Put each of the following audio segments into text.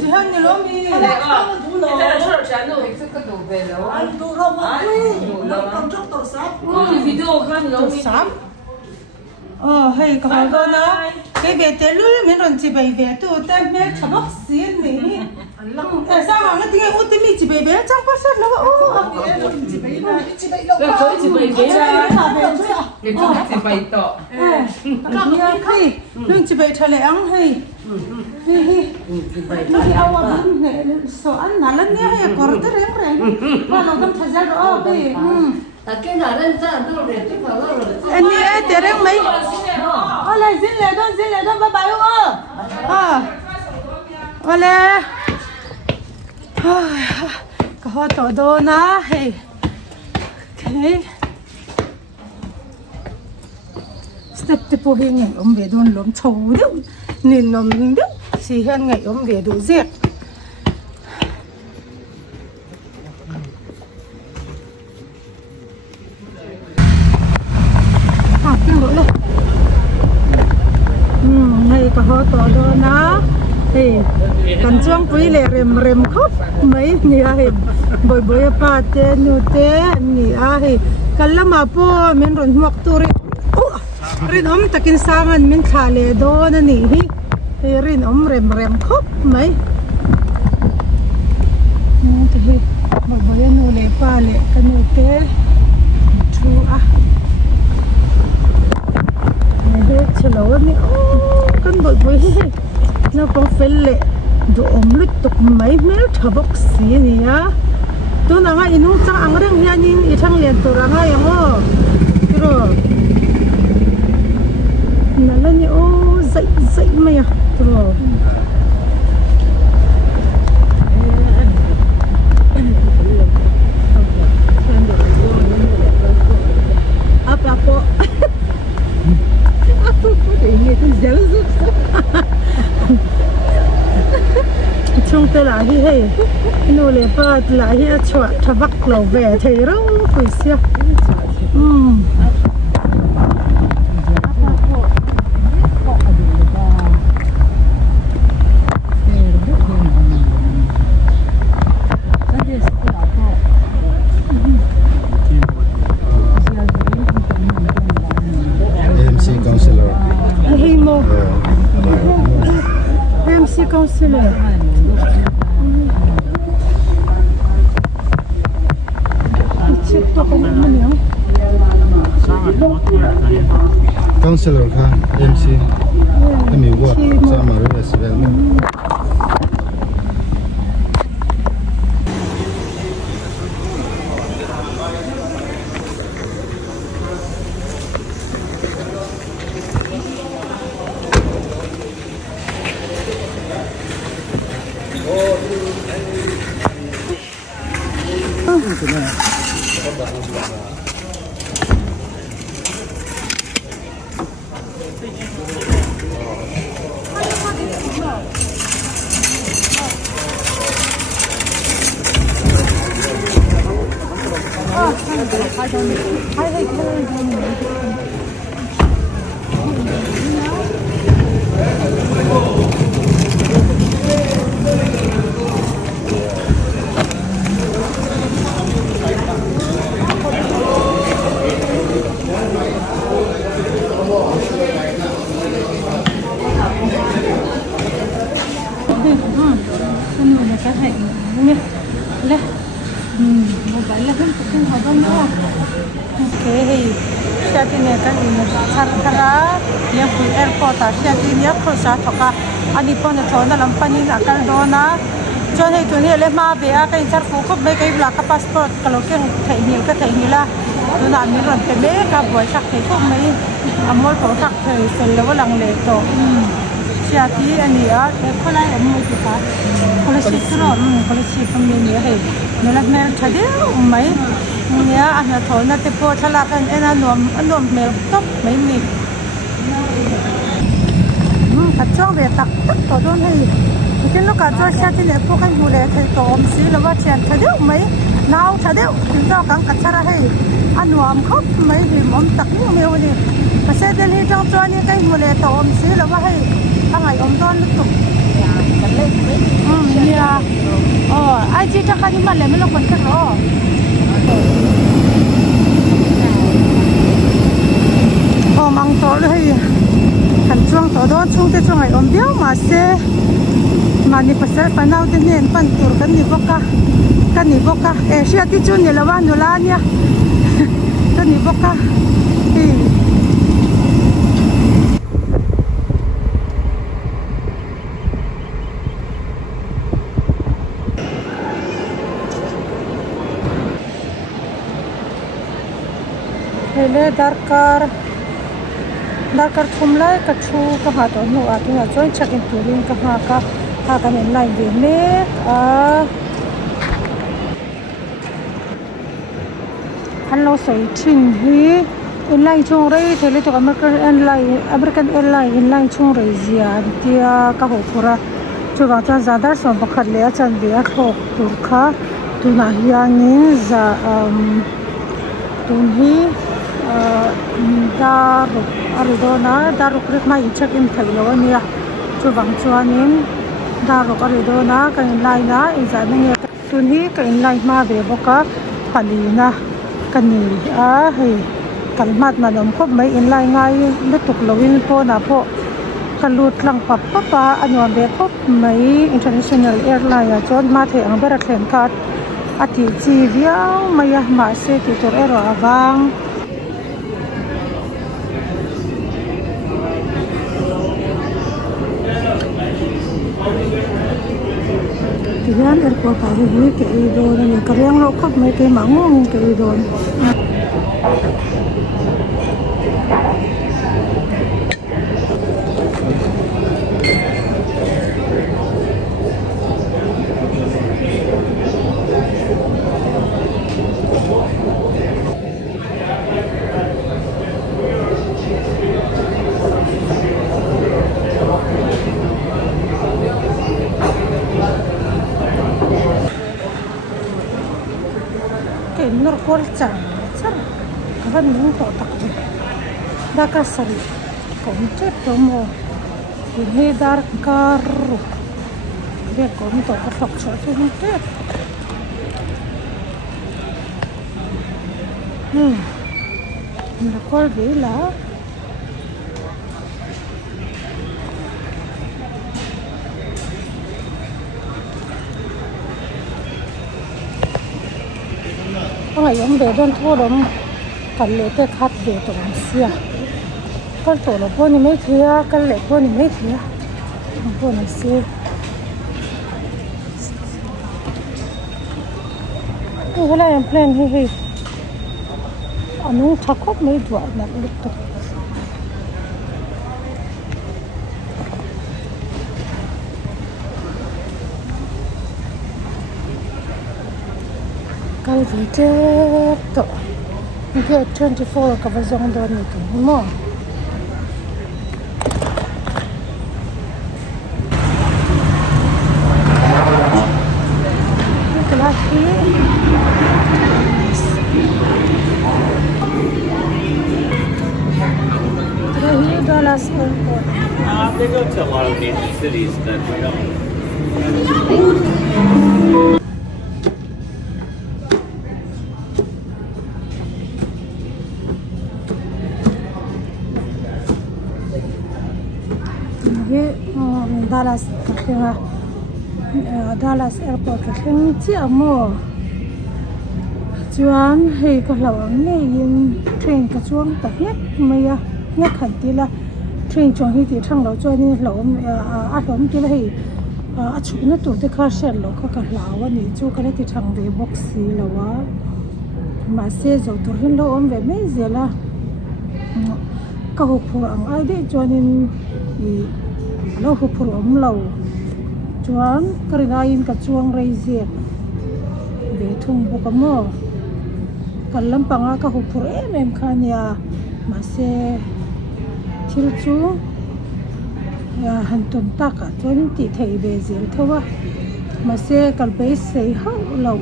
chỉ hơn nhiều lắm đi. Cái này là chán rồi. Cái đồ về lâu. Anh đồ lâu quá. Cầm chốc tàu sáp. Cái video khăn lâu mi. Hay có đó na. Cái về té lưỡi mình còn chỉ bày về tu té mẹ chả bóc xiên này. Sao mà nó tiếng út tiếng mi chỉ bày về trong có sát nó chỉ bày lâu. Cái khối chỉ bày về ra. Cái chỗ chỉ bày tọ. Cái lưng chỉ bày thay lẻng hay. Nó đi ao à này số ăn nãy lần này hay còn tới rèn mà nó không thời gian rồi đi. Cái nào lên ra tôi để tiếp vào rồi. Anh đi để rèn mấy. Lại xin lệ đó bye bye Ole. Có tổ đồ na hay. Okay. Step tiếp hình ngày về đồn lốm trầu đấy. Nên nó mình biết chỉ hơn ngày về đủ diệt. Kinh lỗi luôn. Này có họ tỏ đó ná. Thì cần chuông quý lệ rem khóc mấy nhỉ ai bồi pa te nu te nhỉ ai cần lắm mà po mình rồi hoặc turi rin om takin sangan mình khá lệ đó nè nhỉ thì rin om rem khóc mấy thì bồi nu lệ pa lệ cần nu te chu à này chelo ni cần bồi nó còn phải lệ đồ lứt tục mấy mét thở bốc xí này á tôi nói ngay inung chắc ăn răng nha nhưng ít thằng liền tôi rằng ngay ngô rồi nó là như dậy mày à rồi apa để nghe tôi dễ giúp chung tới lại hi hay nô lệ ba lại hi chọt thà bắc lẩu về thấy rong quỷ xia MC counselor. Hey mo. MC counselor. Counselor ka MC. Kami buat sama resident. Ani pon na thona lampani na kal dona chon hei tuni le ma be a kai char fu khop be kai bla ka passport kalokeng thai nil ka thai nila dona mi ron te me ka boy thak thai khop mai amol ko thak thai sel lo lang le to sia ti ani a e kholai am mo ti ka kholai si tro kholai si kam ni hei no la mer thade mai nia ana thona te po thala kan ena nom mel top mai mi cho về tắc tổ đôn hay cái lúc cả cho xe thì lại phụ cái mùi thấy tổ ôm xí là vợ chèn thấy điệu mấy nào thấy điệu chúng ta càng cắt ra hay ăn hoàm khóc mấy thì mắm tắc nhiều nhiều đi cái xe đi trong cho những cái mùi tổ ôm xí là vợ hay thằng ngày ôm đôn lúc kan ni malam lo kon kan lo mang to đây kan chuang to do chung te chung ai om biao ma se mani pasal panau te nen pan tur kan ni boka e sia ti chun ni lawan no la nia kan ni boka hele darkar thumlai ka thu ka ha to nu a tu a join check in turin ka ha kan in line ve me hello soi thin hi in line chung rei thele to American airline in line chung rei zia tia ka ho pura chu wa chan zadar som pakhat le a chan bia thok tur kha tu na hianin za tun hi daruk aridona daruk rik mai check in thailo ania chuwang chuanin daruk aridona kan line na exam nge tun hi kan line ma ve boka palina kani a hei kalmat na dom khop mai in line ngai lutuk lowin po na po kalut lang papa anyon ve khop mai international airline a chon ma the ang bera thlen khat ati chi viau maya ma se ti tor ero awang Yan airport hari ini ke idon ni karyang lokap mai ke mangong ke idon Norkol chan kawan nung to takde daka sari komte tomo ini dar karu dia komto katok so mute norkol vela ngayon be don thorom kalle te khat be to sia kal to lo po ni me thia kal le po ni me thia po ni se o wala em plan hi anu thakop me dwa na lut to kal vite to get 24 ka bazong do ni to mo laki $3 airport. They go to a lot of major cities that we don't. Dallas airport ka thing chi amo chuan hei ka hlawang nei in train ka chuang tak net maya nya khan ti la train chong hi ti thang lo chuan in hlawm a hlawm ti la hei a chuna tur te kha shel lo ka hlawa ni chu ka le ti thang ve box si lawa ma se zo tur hin lo om ve mai zela ka ho phur ang ai de chuan in lo ho phur om lo chuan karinain ka chuang rei zia be thung bokamo kallam panga ka hu phur em khania ma se thil chu ya han ton ta ka chuan ti thei be zel thowa ma se kal be sei ho lo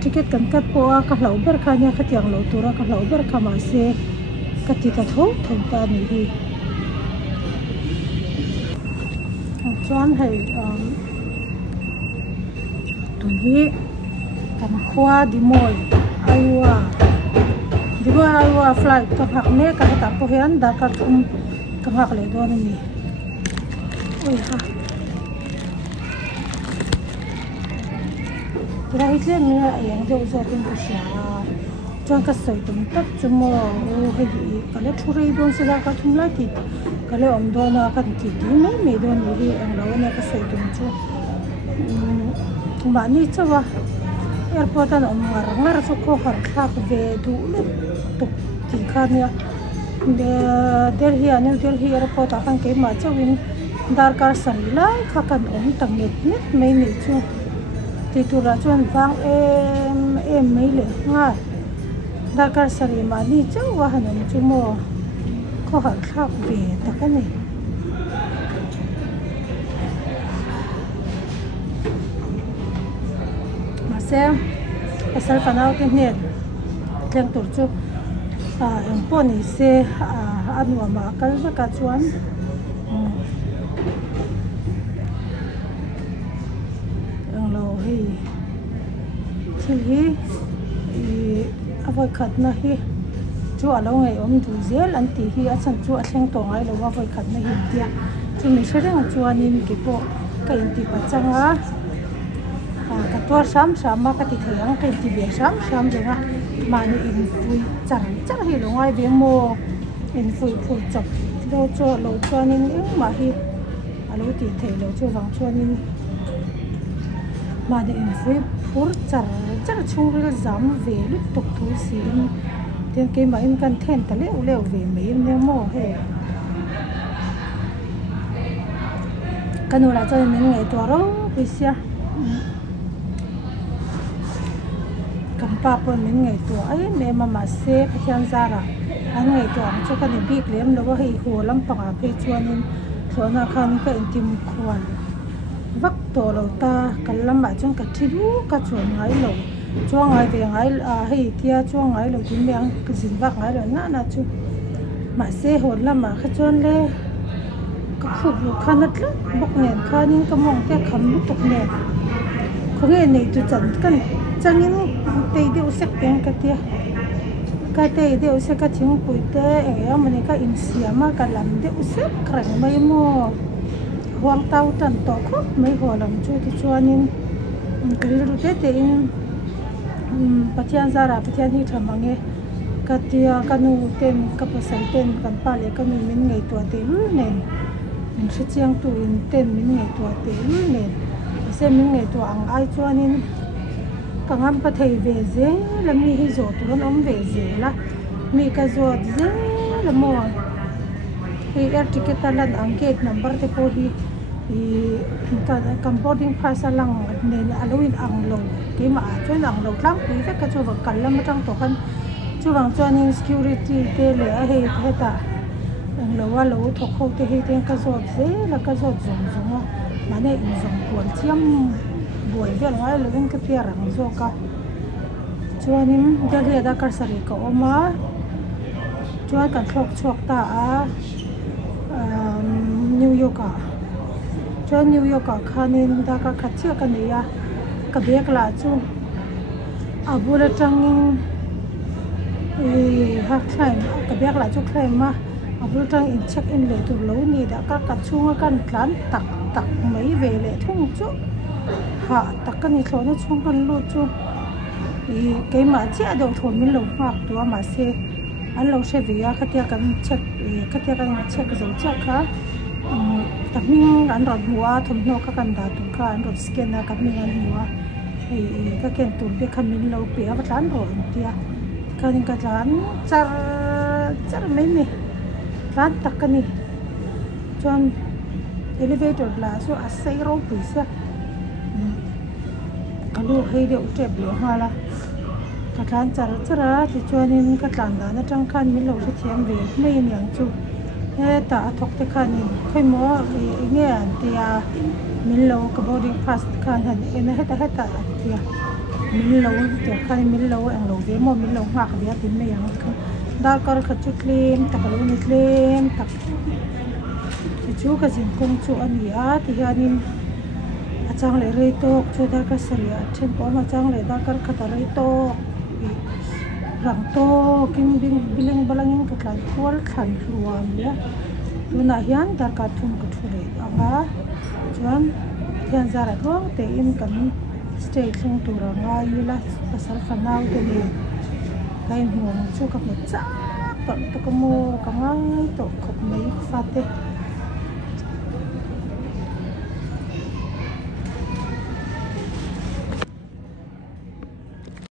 ticket kan kat po a ka hlau ber khania khatiang lo tura ka hlau ber kha ma se ka ti ta tho thon ta ni hi chuan hei tuần hi kan khoa đi mồi aiwa flight kan hak ne kan ta po hian da ka thum kan hak le do ni oi ha ra hitle ne ayang de uzo tin ko sha chuan ka soi tum tak chumo hei ka le thurei don se da ka thum la ti ka le om do na kan ti ti me do ni hi ang lo na ka soi tum chu ma ni chawa airport an om ngar chu ko har thak ve du lu tuk ti khan ya de Delhi airport a kan ke ma chawin darkar sari lai kha kan om tam net mai ni chu ti tura chuan wang em mai le nga darkar sari ma ni chawa hanom chu mo ko har thak ve takani xem asal panau ke net tleng tur chu ang poni se anwa ma kal ka chuan ang lo hi thil hi avoi khat na hi chu alo ngai om du zel an ti hi a chan chu a thleng to ngai lo avoi khat na hi tia chu mi shereng chuan in ki po ka in ti pa changa ka tor sam ma ka ti thang ka ti be sam lenga mani in fui char hi lo ngai be mo in fui chop do cho lo chuan in ma hi alo ti thei lo chu wang chuan in mani in fui phur char chung ril zam ve lu tuk thu sin ten ke ma in kan then ta le ve mai ne mo he kanula cho min ngai to ro pisia pa pon min ngai to ai me mama se pathian zara an ngai to ang chu kan bik lem lo wa hei ho lam panga phe chuanin thona khan ka intim khwan vak to lo ta kallam ma chung ka thiru ka chuan ngai lo chuang ngai ve ngai hei tia chuang ngai lo tin meng ka jin vak ngai lo na chu ma se ho lam ma kha chuan le ka khu bu khanat la bok nen khanin ka mong te kham lu tok ne ko nge nei tu chan kan changin tei de usek teng ka tia ka tei de usek ka thing pui te amani ka in siama ka lam de usek krang mai mo huang tau tan to khop mai ho lam chu ti chuanin kri ru te in pathian zara pathian hi thamange ka tia kanu ten ka pasal ten kan pa le kanu min ngai to te lu nen min chiang tu in ten min ngai to te lu nen se min ngai to ang ai chuanin kangam pa thei ve ze lami hi zo turon om ve ze la mi ka zo ze la mo hi air ticket talan ang gate number te po hi ta kam boarding pass alang ne aloin ang lo ke ma chuan ang lo tlang pi ta ka chu wa kal lam tang to khan chu wang chuanin security te le a hei heta ang lo wa lo thok khau te hei ten ka zo ze la ka zo zong mane in zong kwal chiam buai vel ngai lovin ka tia rang zo ka chuanin Delhi da kar sari ka oma chuan kan thlok chuak ta a New York a chuan New York a khanin da ka khatia ka nia ka bek la chu abula tangin ha thlaim ka bek la chu thlaim ma abula tang in check in le tu lo ni da ka chunga kan tlan tak mai ve le thung chu ha takani thona chung kan lo chu ke ma chi ado thon min lo mak to ma se an lo she via khatia kan check zo cha kha takmin an ron huwa thom no ka kan da tu kha an ron scan na ka min an huwa ka ken tur be khan min lo pe a tlan ro tia kan ka tlan char mai ni ran takani chuan elevator la so a sai ro pisa kalu hei de utep lo hala ka tlan chara ti chuanin ka tlan da na tang khan min lo thiam ve mai niang chu he ta thok te khan in khoi mo nge an tia min lo ka boarding pass khan han en heta tia min lo te khan min lo ang lo ve mo min lo ha ka bia tin mai yang da kar kha chu klem ta ka lo ni klem ta chu ka jin kong chu ani a ti hanin achang le rei tok chu dar ka saria chen ko ma chang le dar kar khata rei tok rang to king bing bileng balangin ka tlan kwal than luam ya tuna hian dar ka thum ka thule anga chuan hian zara thong te in kan stay thung tura nga yila pasal fanau te ni kai hmong chu ka me cha to ka mo ka ngai to khop mai fa te